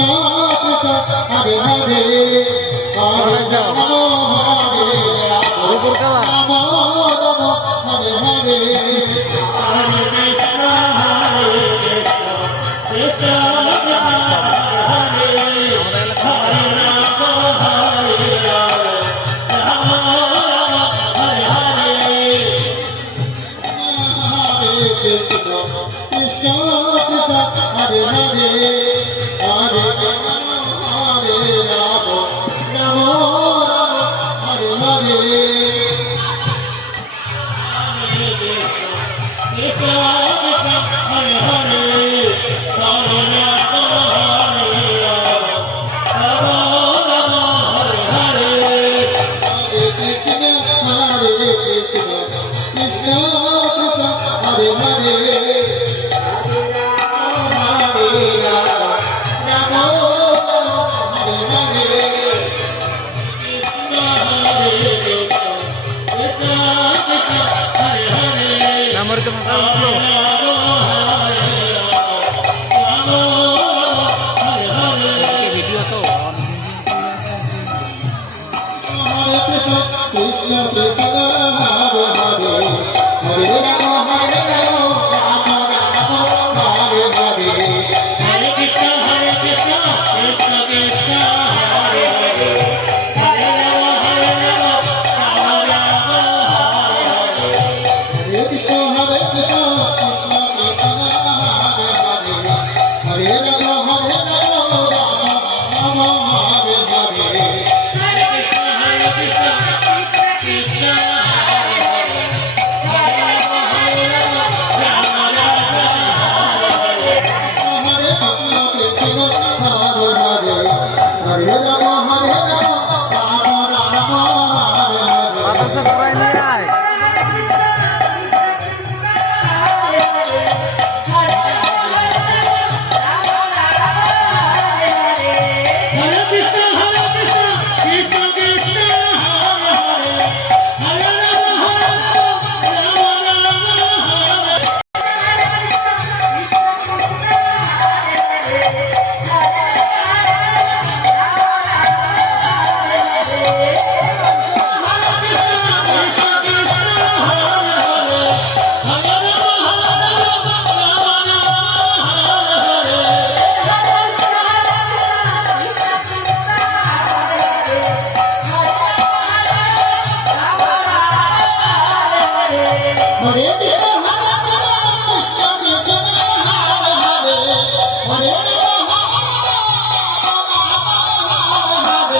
Oh. God.